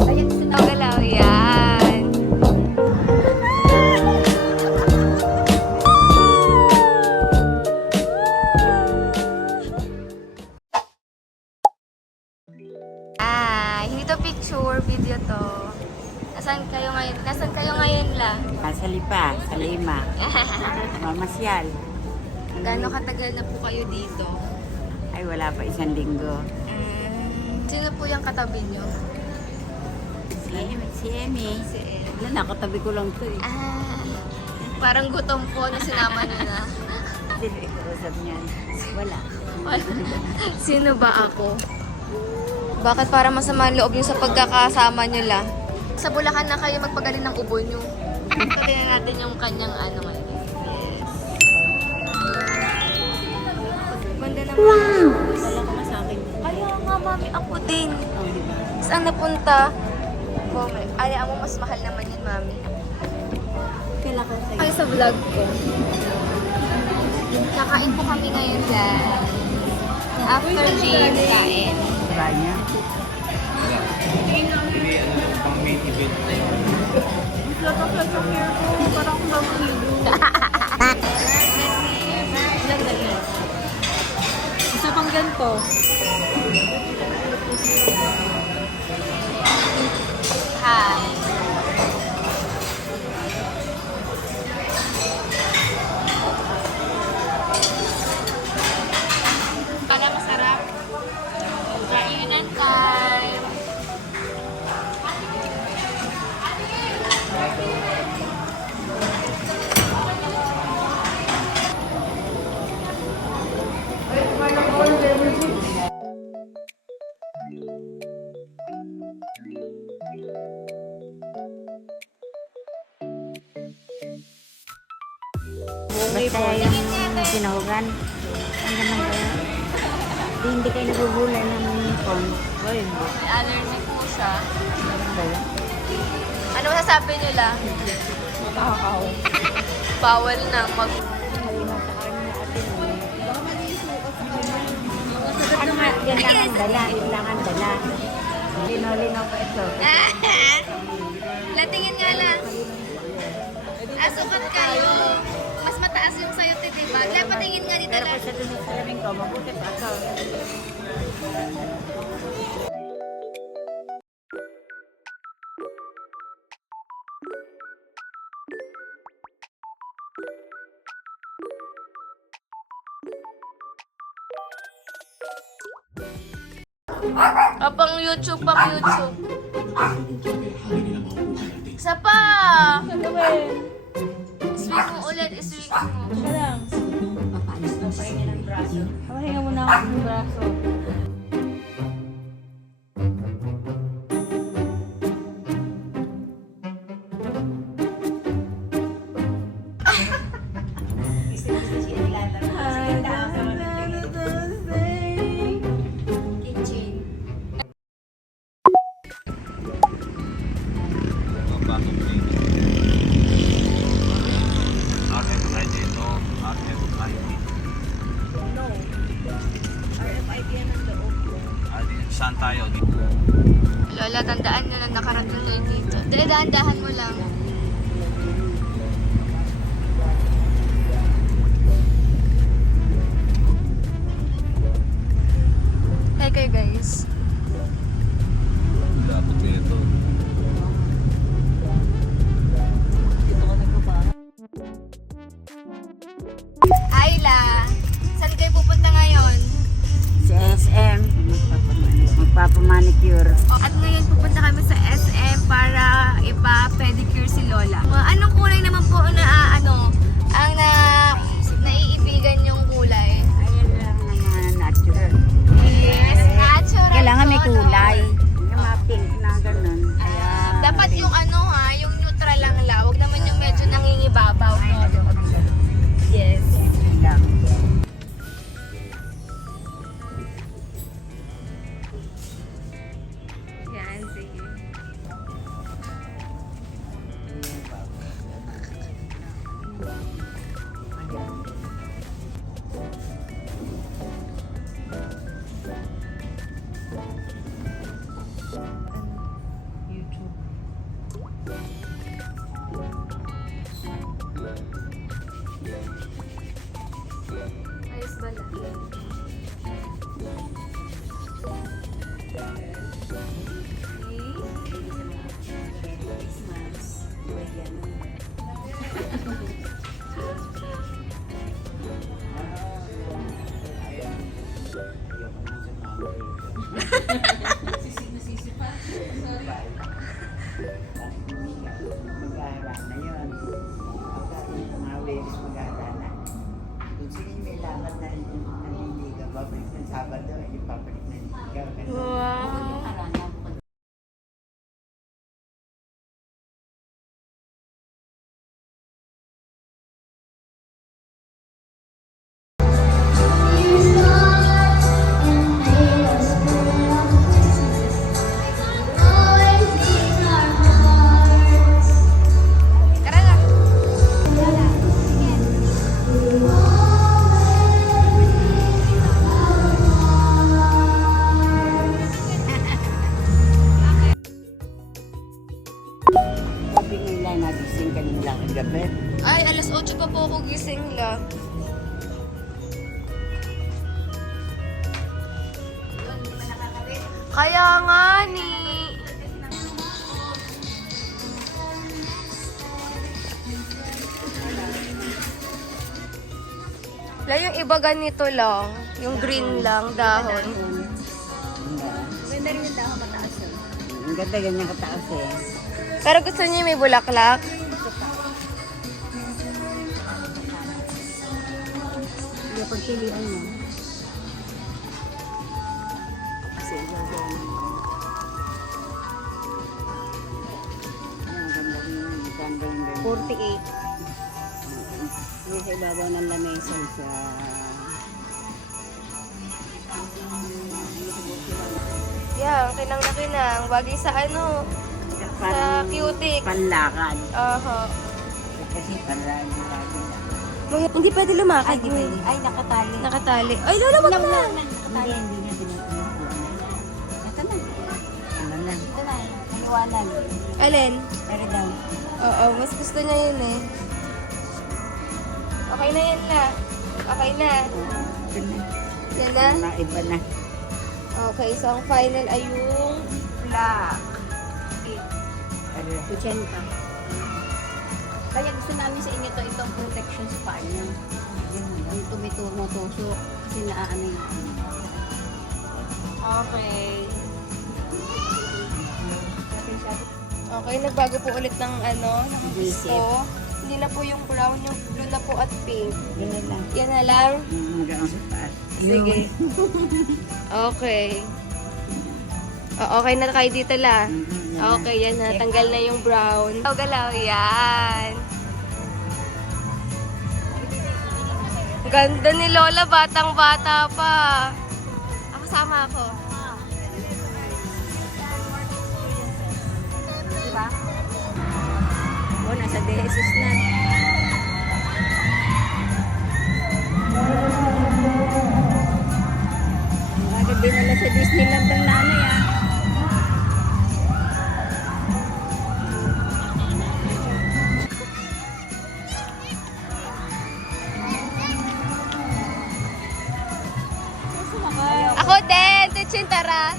Ayan, sinagalaw yan. Hindi to picture, video to. Nasaan kayo ngayon? Nasaan kayo ngayon la? Sa Lipa, sa Lima. Mamasyal. Gaano katagal na po kayo dito? Ay, wala pa isang linggo. Sino po yung katabi nyo? Si Emmy. Si Ed. Wala, nakatabi ko lang to eh. Parang gutom po na sinama nyo na. Sino ikausap niyan? Wala. Sino ba ako? Bakit para masama ang loob nyo sa pagkakasama nyo la? Sa Bulacan na kayo magpagaling ng ubo nyo. Tingnan natin yung kanyang ano ngayon. Yes. Ganda naman. Wow! Wala ko na sa akin. Kaya nga, mami, ako din. Saan napunta? Ay, mo mas mahal naman yun, mami. Kailan ko sa'yo? Ay, sa vlog ko. Kakain po kami ngayon, guys. After gym, kain. Diba niya? Isa pang ganito. Hi. Pala masarap. Kainan time. Basta yung sinahugan. Ang naman kaya. Hindi kayo nagugulay ng phone. May allergy po siya. Ano yun? Ano masasabi nila? Makakaw. Bawal na mag... Ano nga, yan lang ang dala. Yan lang ang dala. Linaw-linaw pa ito. Latingin nga lang. Asukat kayo. Mas mataas yung sayo, diba? Kaya patingin nga dito Pero lang. kung sa dun sa salamin ko, mabuti pa ako. Pang YouTube, pang YouTube. Isa pa! Swing mo ulit, swing mo. Pahinga muna ako ng braso. Saan tayo? Lola, tandaan nyo na nakarating kayo dito. Dahan-dahan mo lang. Hey kayo guys. Dapat ito. Ayla, saan kayo pupunta ngayon? Sa SM, magpapamanicure. At ngayon pupunta kami sa SM para ipa-pedicure si Lola. Anong kulay naman po na ang naiibigan yung kulay? Ayan lang ang mga natural. Yes, natural. Kailangan may to, no? kulay. Yung mga pink na ganun. Kaya, Dapat yung yung neutral lang la. Huwag naman yung medyo nangingibabaw, no? Yes. lang. Yan, sige. Sabado, ipapalit na yung sigaw. Wow. Tara na. Sabi nila, nagising kanila kagabi. Ay, alas 8 pa po ako gising la. Kaya nga ni. La, yung iba ganito lang. Yung green lang, dahon. Ganda rin yung dahon mataas yun. Ang ganda ganyan kataas eh. Pero gusto niyo may bulaklak? Hindi pagpilian mo. Kasi ganda rin. Ang ganda rin yun. Ganda rin rin. 48. Hindi sa ibabaw ng lamesa sa... Yan, kinang na kinang. Bagay sa ano, sa cutic. Panlakad. Aha. Kasi panlakad na lagi na. Hindi pwede lumakad. Ay, di pwede. Ay, nakatali. Nakatali. Ay, lola, wag na. Hindi, hindi na tinutunan. Ito na. Ano na? Ito na. Maliwanag. Alin? Pero daw. Oo, mas gusto niya yun eh. Okay na yan la. Okay na. Ito na. Yan na? Iba na. Okay, so ang final ay yung black. Pero, 80. Kaya gusto namin sa inyo to itong protection spa niya. Yung tumutumutusok kasi naaano yung Okay. Okay, nagbago po ulit ng ano, ng Basic. gusto. Hindi na po yung brown, yung blue na po at pink. Ganun lang. Yan na lang. Hanggang sa taas. Sige. Okay. Okay na kayo dito la. Okay, yan na. Tanggal na yung brown. Galaw, yan. Ganda ni Lola, batang-bata pa. Ako sama ako. Diba? O, nasa DSS na. Agad dinala sa Disneyland ng nanay ah. Ako din, Tuchin, tara.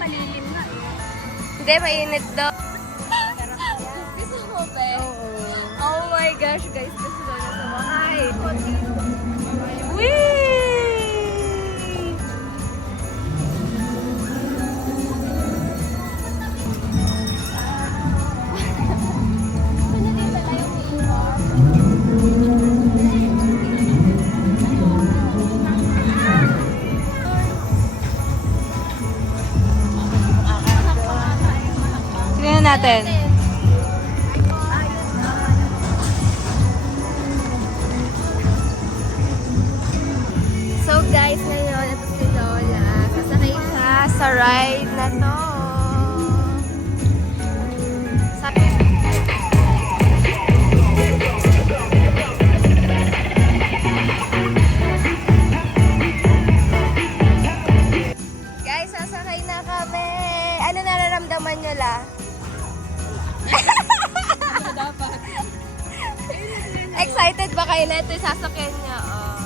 Malilim na eh. Hindi, mainit daw. Gusto mo ba? Oh my gosh, guys. Gusto ko na sumakay. Whee! Tingnan natin. So guys, ngayon ito si Lola. Sasakay siya sa ride na to. Sabi guys, sasakay na kami. Ano nararamdaman nyo la? Excited ba kayo na ito yung sasakyan niya? Oh.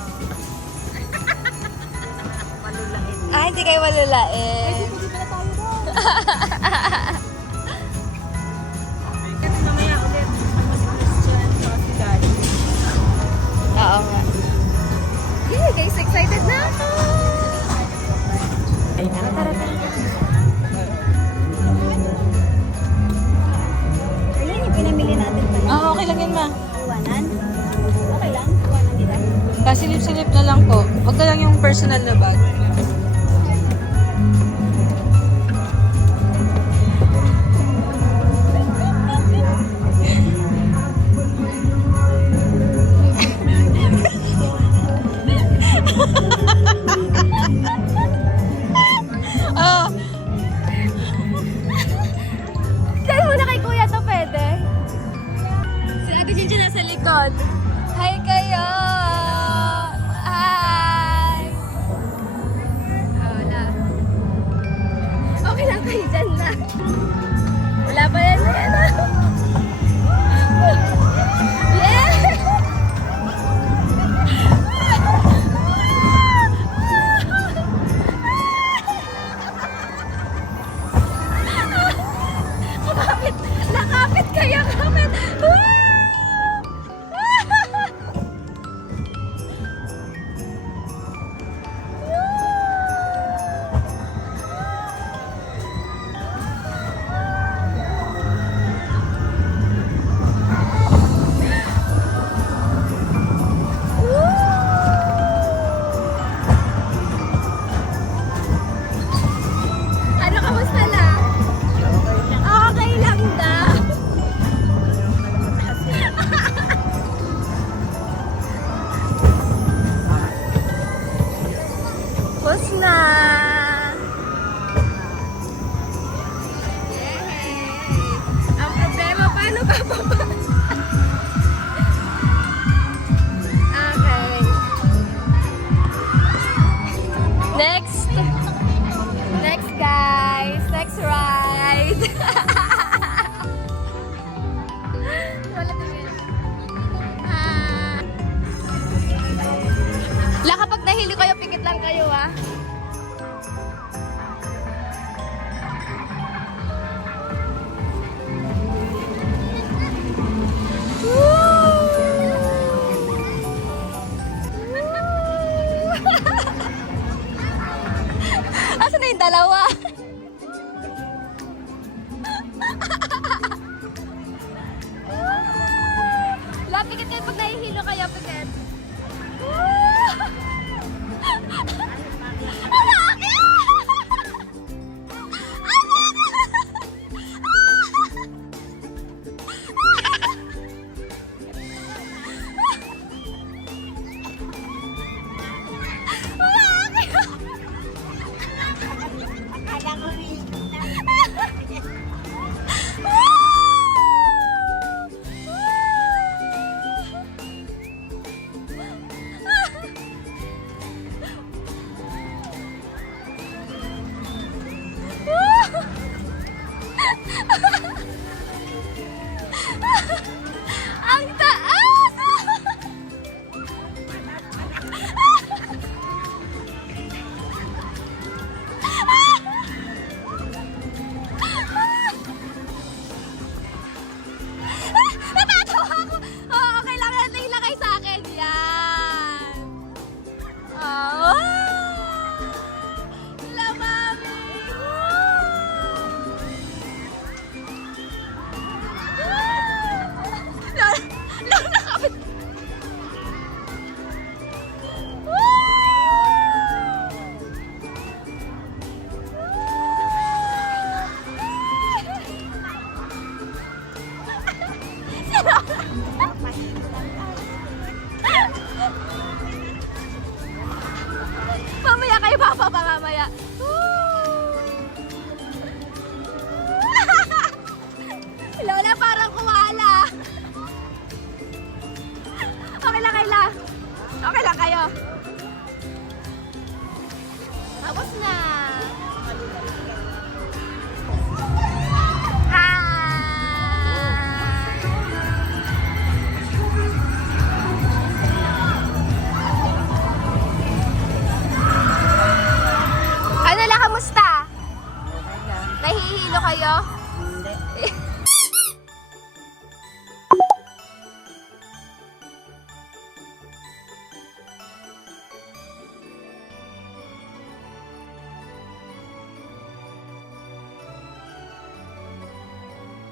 Malulain. Ah, hindi kayo malulain. Mamaya ulit. Mas Christian si Daddy. Oo nga. Yeah, guys, excited na ako. Ay, Tara, tara. Ayan, Kasilip-silip na lang po. Huwag na lang yung personal na bag. Ah, Dahil muna kay kuya to pwede. Si Ate Jinji nasa likod. Hi kayo! Hi! Wala. Okay lang kayo dyan na. Wala pa yan na yan ah. Yeah! Kapit! Nakapit kayo! Kapit! Ano, kamusta lang? Okay lang daw. Pus na. Yay! Ang problema, paano bababa? Okay. Next. Next, guys. Next ride. Wala tingin. La, kapag nahilo kayo, pikit lang kayo, ah. Asan na yung dalawa? La, pikit kayo pag nahihilo kayo, pikit. Ang taas! Natatawa ako! Oo, kailangan natin ilagay sa akin. Yan! Oh! Sila, mami! Nakapit. Mamaya kayo papapa mamaya. Lola, parang kuwala. Okay lang, Kayla. Okay lang kayo. Tapos na. Ano lang, kamusta? Nahihilo kayo? Hindi.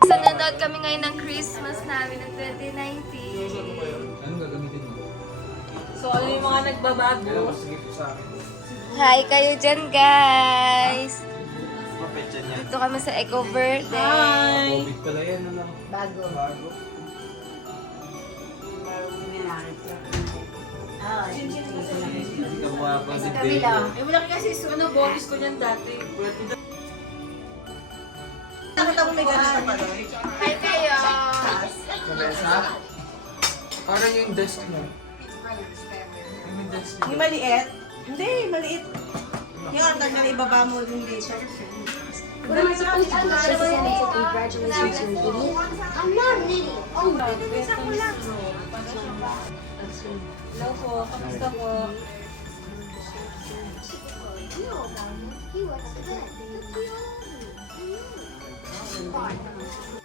So, nanood kami ngayon ng Christmas namin ng 2019. Anong gagamitin mo? So, ano yung mga nagbabago? Hi kayo dyan, guys! Mapetsa niya. Dito kami sa Eco Verde. Hi! COVID pala yan, ano? Bago. Bago. Gawa pa si Kabila. Eh, wala kasi ano, bonus ko niyan dati. Hi kayo! Parang yung desk niya. Yung maliit? Hindi, maliit. Yung ang tagal ibaba mo din dito. What am I supposed to do? Shake his hand and say congratulations, you're an idiot? I'm not an idiot. Oh, Hello po, kamusta po? he was good.